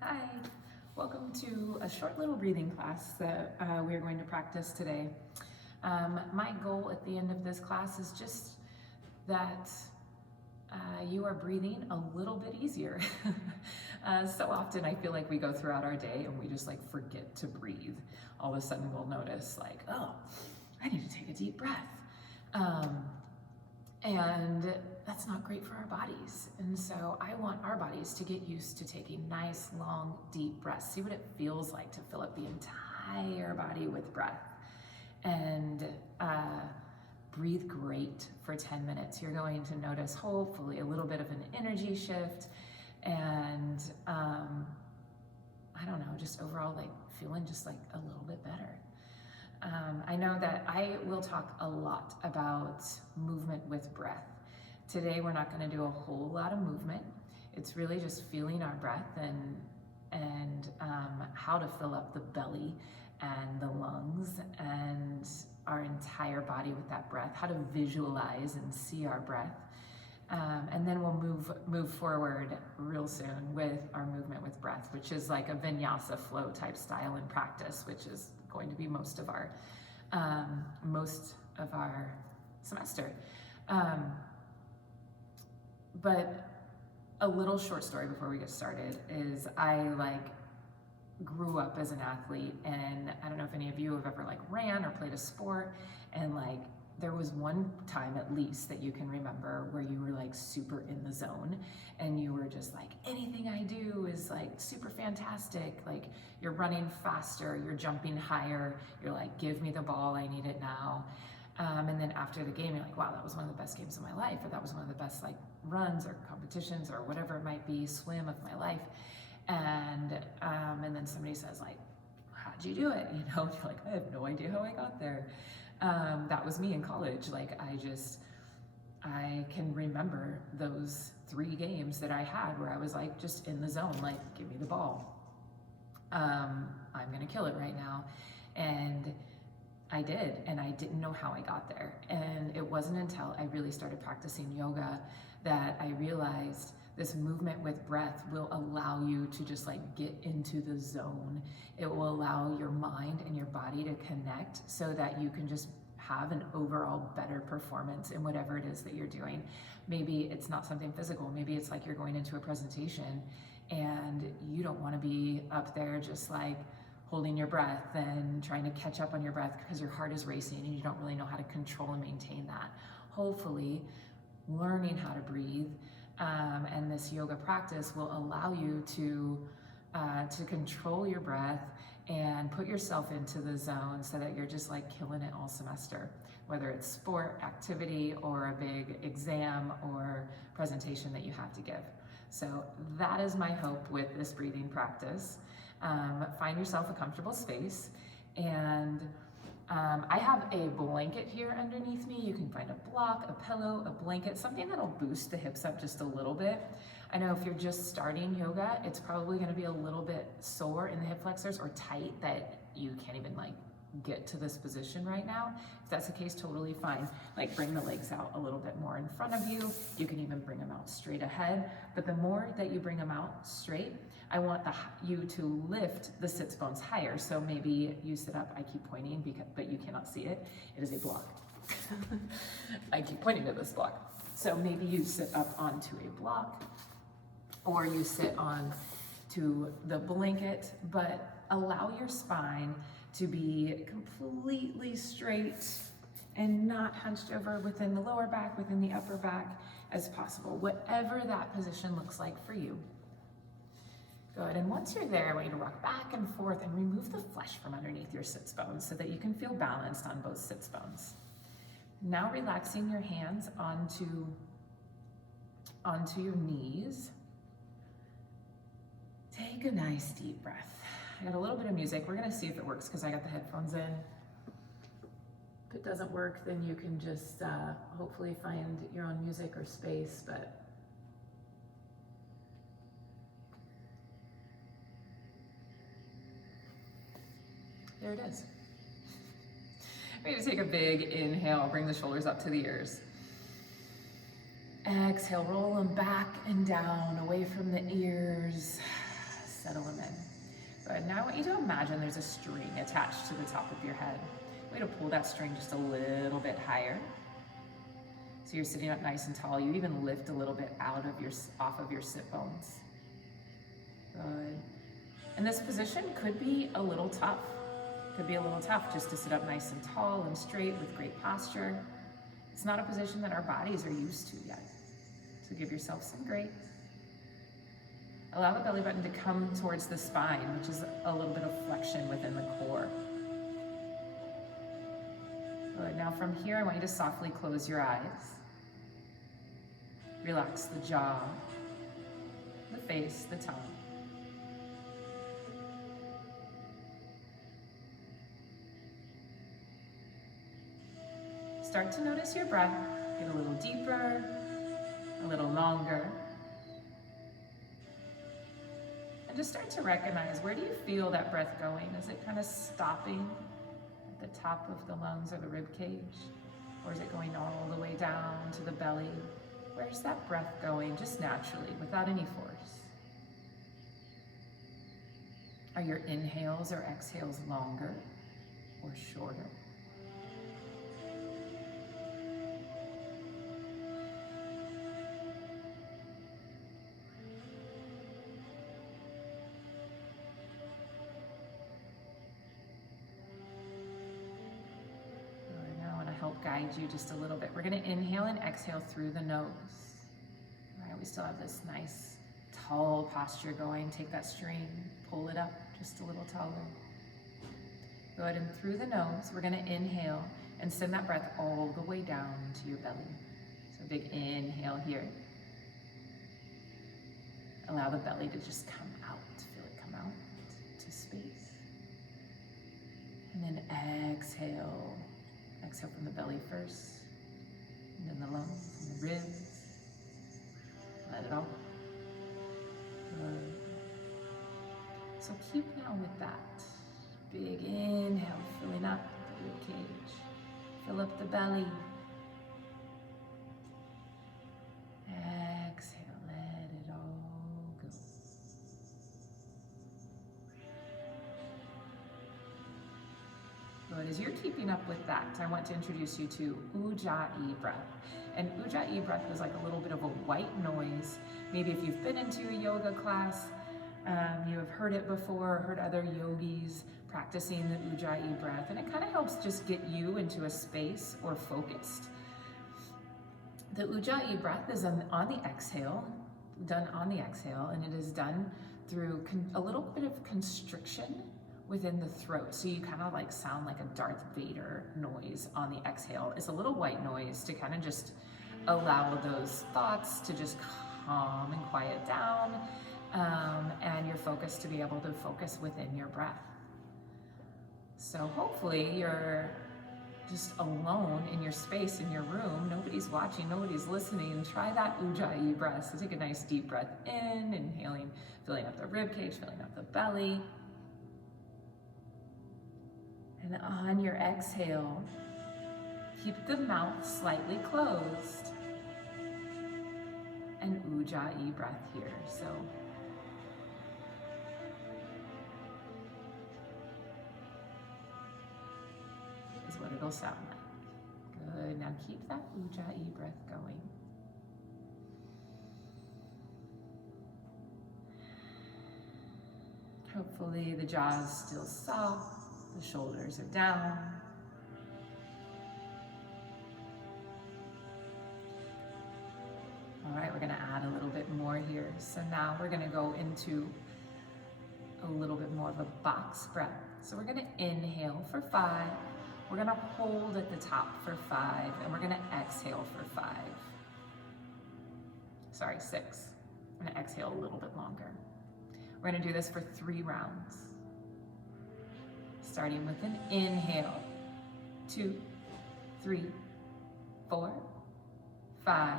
Hi, welcome to a short little breathing class that we're going to practice today. My goal at the end of this class is just that you are breathing a little bit easier. So often I feel like we go throughout our day and we just like forget to breathe. All of a sudden we'll notice like, oh, I need to take a deep breath. And that's not great for our bodies. And so I want our bodies to get used to taking nice, long, deep breaths. See what it feels like to fill up the entire body with breath. And breathe great for 10 minutes. You're going to notice hopefully a little bit of an energy shift and I don't know, just overall like feeling just like a little bit better. I know that I will talk a lot about movement with breath. Today we're not going to do a whole lot of movement. It's really just feeling our breath and how to fill up the belly and the lungs and our entire body with that breath, how to visualize and see our breath. And then we'll move forward real soon with our movement with breath, which is like a vinyasa flow type style in practice, which is going to be most of our semester. But a little short story before we get started is I grew up as an athlete, and I don't know if any of you have ever ran or played a sport, and there was one time at least that you can remember where you were super in the zone and you were just anything I do is super fantastic. You're running faster, you're jumping higher, you're give me the ball, I need it now. And then after the game, you're wow, that was one of the best games of my life, or that was one of the best runs or competitions or whatever it might be, swim of my life. And then somebody says how'd you do it? You're I have no idea how I got there. That was me in college. I can remember those 3 games that I had where I was just in the zone, give me the ball. I'm gonna kill it right now. And I did, and I didn't know how I got there. And it wasn't until I really started practicing yoga that I realized this movement with breath will allow you to just get into the zone. It will allow your mind and your body to connect so that you can just have an overall better performance in whatever it is that you're doing. Maybe it's not something physical. Maybe it's you're going into a presentation and you don't want to be up there just holding your breath and trying to catch up on your breath because your heart is racing and you don't really know how to control and maintain that. Hopefully, learning how to breathe and this yoga practice will allow you to control your breath and put yourself into the zone so that you're just killing it all semester, whether it's sport, activity, or a big exam or presentation that you have to give. So that is my hope with this breathing practice. Find yourself a comfortable space, and I have a blanket here underneath me. You can find a block, a pillow, a blanket, something that'll boost the hips up just a little bit. I know if you're just starting yoga, it's probably gonna be a little bit sore in the hip flexors or tight that you can't even get to this position right now. If that's the case, totally fine. Bring the legs out a little bit more in front of you. You can even bring them out straight ahead. But the more that you bring them out straight, I want you to lift the sits bones higher. So maybe you sit up, I keep pointing, but you cannot see it. It is a block. I keep pointing to this block. So maybe you sit up onto a block, or you sit on to the blanket, but allow your spine to be completely straight and not hunched over within the lower back, within the upper back as possible, whatever that position looks like for you. Good, and once you're there, I want you to rock back and forth and remove the flesh from underneath your sits bones so that you can feel balanced on both sits bones. Now relaxing your hands onto your knees. Take a nice deep breath. I got a little bit of music. We're gonna see if it works because I got the headphones in. If it doesn't work, then you can just hopefully find your own music or space, but there it is. We're gonna take a big inhale, bring the shoulders up to the ears. Exhale, roll them back and down, away from the ears. Settle them now I want you to imagine there's a string attached to the top of your head. I want you to pull that string just a little bit higher. So you're sitting up nice and tall. You even lift a little bit off of your sit bones. Good. And this position could be a little tough. Could be a little tough just to sit up nice and tall and straight with great posture. It's not a position that our bodies are used to yet. So give yourself some grace. Allow the belly button to come towards the spine, which is a little bit of flexion within the core. Good. Now from here, I want you to softly close your eyes. Relax the jaw, the face, the tongue. Start to notice your breath. Get a little deeper, a little longer. And just start to recognize, where do you feel that breath going? Is it kind of stopping at the top of the lungs or the rib cage? Or is it going all the way down to the belly? Where's that breath going just naturally, without any force? Are your inhales or exhales longer or shorter? Help guide you just a little bit. We're going to inhale and exhale through the nose. All right, we still have this nice tall posture going. Take that string, pull it up just a little taller. Good, and through the nose, we're going to inhale and send that breath all the way down to your belly. So a big inhale here. Allow the belly to just come out. Feel it come out to space. And then exhale. Exhale from the belly first, and then the lungs and the ribs. Let it all go. Good. So keep now with that. Big inhale, filling up the rib cage. Fill up the belly. Exhale, let it all go. Good. As you're keeping up with that, I want to introduce you to Ujjayi breath. And Ujjayi breath is like a little bit of a white noise. Maybe if you've been into a yoga class, you have heard it before, or heard other yogis practicing the Ujjayi breath, and it kind of helps just get you into a space or focused. The Ujjayi breath is on the exhale, done on the exhale, and it is done through a little bit of constriction within the throat. So you kind of like sound like a Darth Vader noise on the exhale. It's a little white noise to kind of just allow those thoughts to just calm and quiet down, and your focus to be able to focus within your breath. So hopefully you're just alone in your space, in your room. Nobody's watching, nobody's listening. Try that Ujjayi breath. So take a nice deep breath in, inhaling, filling up the rib cage, filling up the belly. And on your exhale, keep the mouth slightly closed. And Ujjayi breath here. So is what it'll sound like. Good. Now keep that Ujjayi breath going. Hopefully the jaw is still soft. The shoulders are down. All right, we're going to add a little bit more here. So now we're going to go into a little bit more of a box breath. So we're going to inhale for 5. We're going to hold at the top for 5, and we're going to exhale for 5. Sorry, 6. I'm going to exhale a little bit longer. We're going to do this for 3 rounds. Starting with an inhale, 2, 3, 4, 5,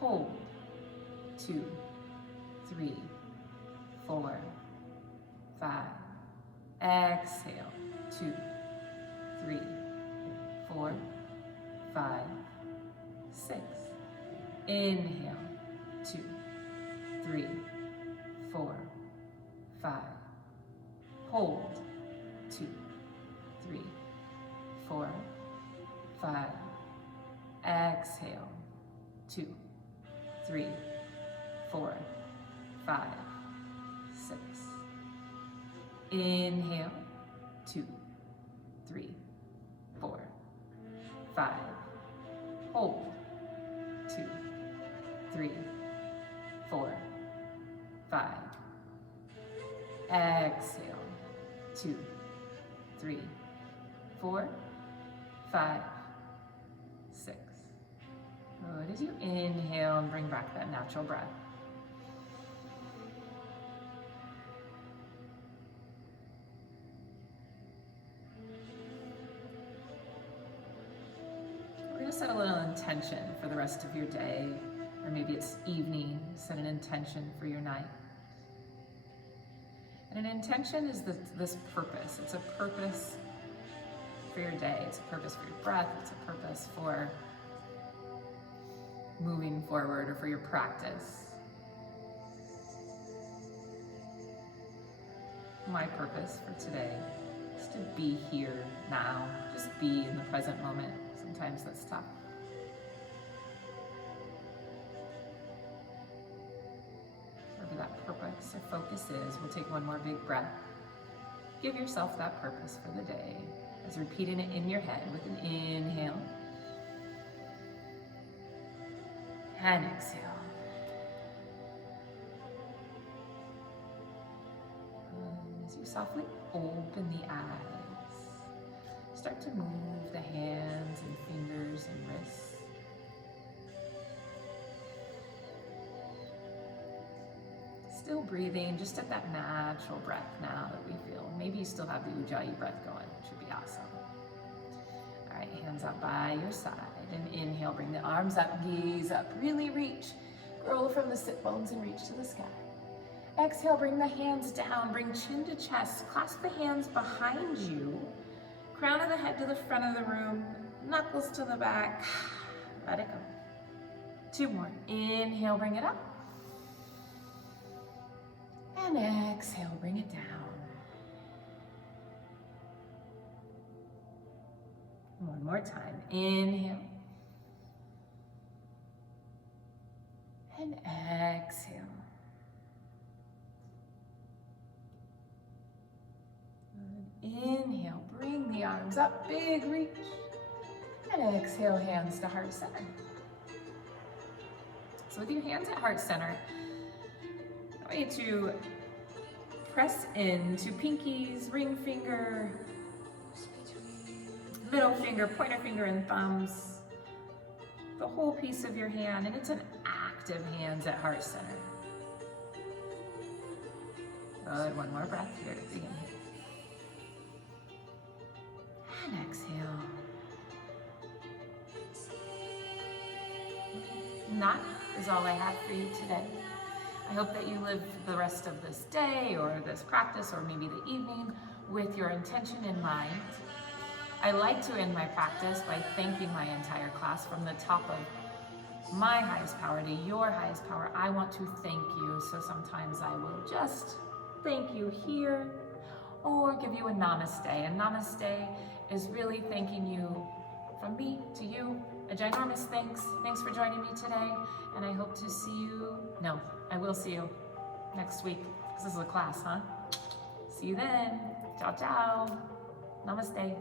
hold, 2, 3, 4, 5, exhale, 2, 3, 4, 5, 6, inhale, 2, 3, 4, 5, hold, 2, 3, 4, 5, exhale, 2, 3, 4, 5, 6, inhale, 2, 3, 4, 5, hold, 2, 3, 4, 5, exhale, 2, 3, 4, 5, 6. Good. As you inhale and bring back that natural breath. We're going to set a little intention for the rest of your day, or maybe it's evening. Set an intention for your night. And an intention is this purpose. It's a purpose for your day. It's a purpose for your breath. It's a purpose for moving forward or for your practice. My purpose for today is to be here now. Just be in the present moment. Sometimes that's tough. Whatever that purpose or focus is, we'll take one more big breath. Give yourself that purpose for the day as repeating it in your head with an inhale and exhale. And as you softly open the eyes, start to move the hands and fingers and wrists. Still breathing, just at that natural breath now that we feel. Maybe you still have the Ujjayi breath going, which would be awesome. All right, hands out by your side. And inhale, bring the arms up, gaze up, really reach. Grow from the sit bones and reach to the sky. Exhale, bring the hands down, bring chin to chest, clasp the hands behind you. Crown of the head to the front of the room, knuckles to the back. Let it go. 2 more. Inhale, bring it up. And exhale, bring it down. One more time. Inhale. And exhale. And inhale, bring the arms up, big reach. And exhale, hands to heart center. So with your hands at heart center, I want you to press into pinkies, ring finger, middle finger, pointer finger, and thumbs. The whole piece of your hand, and it's an active hands at heart center. Good, one more breath here. Big inhale. And exhale. And that is all I have for you today. I hope that you live the rest of this day or this practice or maybe the evening with your intention in mind. I like to end my practice by thanking my entire class from the top of my highest power to your highest power. I want to thank you. So sometimes I will just thank you here or give you a namaste. And namaste is really thanking you from me to you. A ginormous thanks. Thanks for joining me today. And I hope to see you. No, I will see you next week because this is a class, huh? See you then. Ciao, ciao. Namaste.